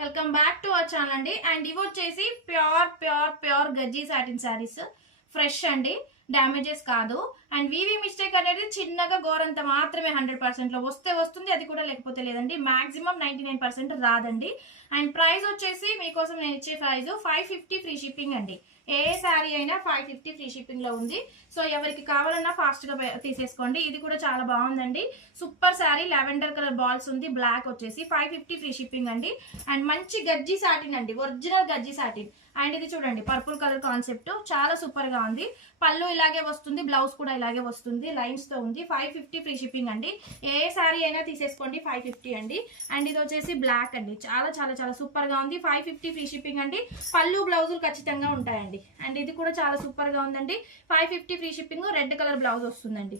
Welcome back to our channel అండి. And ఇవి వచ్చేసి pure pure pure గజ్జీ satin saris fresh అండి. డ్యామేజెస్ కాదు. అండ్ వీవీ మిస్టేక్ అనేది చిన్నగా గోరంత మాత్రమే హండ్రెడ్ పర్సెంట్లో వస్తే వస్తుంది అది కూడా లేకపోతే లేదండి. మాక్సిమం నైంటీ నైన్ పర్సెంట్ రాదండి. అండ్ ప్రైస్ వచ్చేసి మీకోసం నేను ఇచ్చే price five fifty free shipping అండి. ఏ శారీ అయినా ఫైవ్ ఫిఫ్టీ ఫ్రీ షిప్పింగ్లో ఉంది. సో ఎవరికి కావాలన్నా ఫాస్ట్గా తీసేసుకోండి. ఇది కూడా చాలా బాగుందండి. Super saree lavender colour balls ఉంది. బ్లాక్ వచ్చేసి ఫైవ్ ఫిఫ్టీ ఫ్రీ షిప్పింగ్ అండి. అండ్ మంచి గజ్జి సాటిన్ అండి. ఒరిజినల్ గజ్జి సాటిన్ అండ్ ఇది చూడండి పర్పుల్ కలర్ కాన్సెప్ట్ చాలా సూపర్గా ఉంది. పళ్ళు ఇలాగే వస్తుంది బ్లౌజ్ కూడా ఇలాగే వస్తుంది లైన్స్తో ఉంది. ఫైవ్ ఫిఫ్టీ ఫ్రీ షిప్పింగ్ అండి. ఏ శారీ అయినా తీసేసుకోండి ఫైవ్ ఫిఫ్టీ అండి. అండ్ ఇది వచ్చేసి బ్లాక్ అండి. చాలా చాలా చాలా సూపర్గా ఉంది. ఫైవ్ ఫిఫ్టీ ఫ్రీ షిప్పింగ్ అండి. పళ్ళు బ్లౌజులు ఖచ్చితంగా ఉంటాయండి. అండ్ ఇది కూడా చాలా సూపర్గా ఉందండి. Five fifty free shipping red colour blouse వస్తుందండి.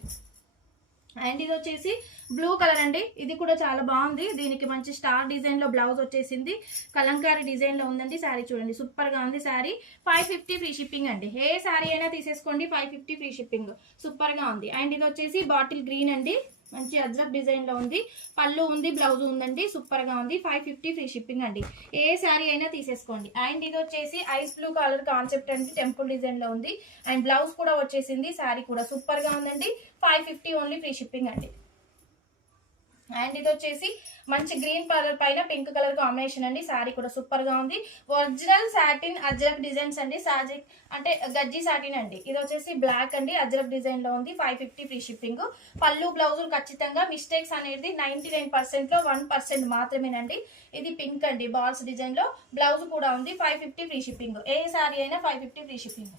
అండ్ ఇది వచ్చేసి బ్లూ కలర్ అండి. ఇది కూడా చాలా బాగుంది. దీనికి మంచి స్టార్ డిజైన్లో బ్లౌజ్ వచ్చేసింది. కలంకారీ డిజైన్లో ఉందండి శారీ చూడండి. సూపర్గా ఉంది saree. Five fifty free shipping అండి. ఏ శారీ అయినా తీసేసుకోండి. ఫైవ్ ఫిఫ్టీ ఫ్రీ షిప్పింగ్ సూపర్గా ఉంది. అండ్ ఇది వచ్చేసి బాటిల్ గ్రీన్ అండి. మంచి అజ్రక్ డిజైన్లో ఉంది. పళ్ళు ఉంది బ్లౌజ్ ఉందండి. సూపర్గా ఉంది. ఫైవ్ ఫిఫ్టీ ఫ్రీ షిప్పింగ్ అండి. ఏ శారీ అయినా తీసేసుకోండి. అండ్ ఇది వచ్చేసి ఐస్ బ్లూ కలర్ కాన్సెప్ట్ అండి. టెంపుల్ డిజైన్లో ఉంది. అండ్ బ్లౌజ్ కూడా వచ్చేసింది. శారీ కూడా సూపర్గా ఉందండి. Five fifty only free shipping అండి. అండ్ ఇది వచ్చేసి మంచి గ్రీన్ కలర్ పైన పింక్ కలర్ కాంబినేషన్ అండి. శారీ కూడా సూపర్గా ఉంది. ఒరిజినల్ సాటిన్ అజ్రక్ డిజైన్స్ అండి. సాజీ అంటే గజ్జి సాటిన్ అండి. ఇది వచ్చేసి బ్లాక్ అండి. అజ్రక్ డిజైన్లో ఉంది. ఫైవ్ ఫిఫ్టీ ఫ్రీ షిప్పింగ్ పళ్ళు బ్లౌజులు ఖచ్చితంగా మిస్టేక్స్ అనేది నైన్టీ నైన్ పర్సెంట్లో వన్ పర్సెంట్ మాత్రమేనండి. ఇది పింక్ అండి. బాల్స్ డిజైన్లో బ్లౌజ్ కూడా ఉంది. ఫైవ్ ఫిఫ్టీ ఫ్రీ షిప్పింగ్ ఏ శారీ అయినా five fifty free shipping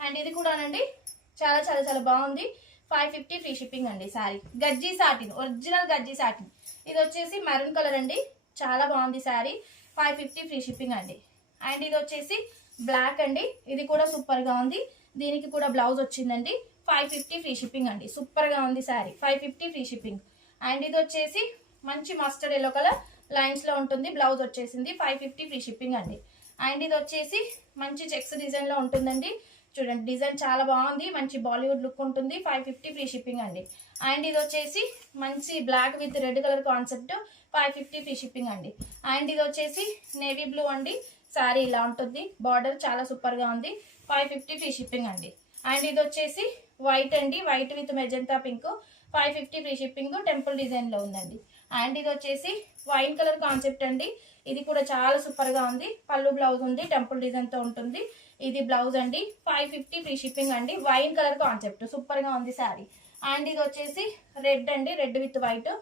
and ఇది కూడానండి. చాలా చాలా చాలా బాగుంది. ఫైవ్ ఫిఫ్టీ ఫ్రీ షిప్పింగ్ అండి సారీ గజ్జీ సాటిన్ ఒరిజినల్ గజ్జీ సాటిన్ ఇది వచ్చేసి మెరూన్ కలర్ అండి. చాలా బాగుంది sari. Five fifty free shipping అండి. అండ్ ఇది వచ్చేసి బ్లాక్ అండి. ఇది కూడా సూపర్గా ఉంది. దీనికి కూడా బ్లౌజ్ వచ్చిందండి. ఫైవ్ ఫిఫ్టీ ఫ్రీ షిప్పింగ్ అండి. సూపర్గా ఉంది sari. Five fifty free shipping. And ఇది వచ్చేసి మంచి మస్టర్డ్ ఎల్లో కలర్ లైన్స్లో ఉంటుంది. బ్లౌజ్ వచ్చేసింది. ఫైవ్ ఫిఫ్టీ ఫ్రీ షిప్పింగ్ అండి. అండ్ ఇది వచ్చేసి మంచి చెక్స్ డిజైన్లో ఉంటుందండి. చూడండి డిజైన్ చాలా బాగుంది మంచి బాలీవుడ్ లుక్ ఉంటుంది ఫైవ్ ఫిఫ్టీ ఫ్రీ షిప్పింగ్ అండి. అండ్ ఇది వచ్చేసి మంచి black with red colour concept five fifty free shipping అండి. అండ్ ఇది వచ్చేసి నేవీ బ్లూ అండి శారీ ఇలా ఉంటుంది బార్డర్ చాలా సూపర్గా ఉంది ఫైవ్ ఫిఫ్టీ ఫ్రీ షిప్పింగ్ అండి. అండ్ ఇది వచ్చేసి వైట్ అండి white with magenta pink five fifty free shipping temple డిజైన్లో ఉందండి. అండ్ ఇది వచ్చేసి వైన్ కలర్ కాన్సెప్ట్ అండి. ఇది కూడా చాలా సూపర్గా ఉంది. పళ్ళు బ్లౌజ్ ఉంది టెంపుల్ డిజైన్తో ఉంటుంది. ఇది బ్లౌజ్ అండి. ఫైవ్ ఫిఫ్టీ ఫ్రీ షిప్పింగ్ అండి. Wine colour concept. సూపర్గా ఉంది శారీ. అండ్ ఇది వచ్చేసి రెడ్ అండి. Red with white.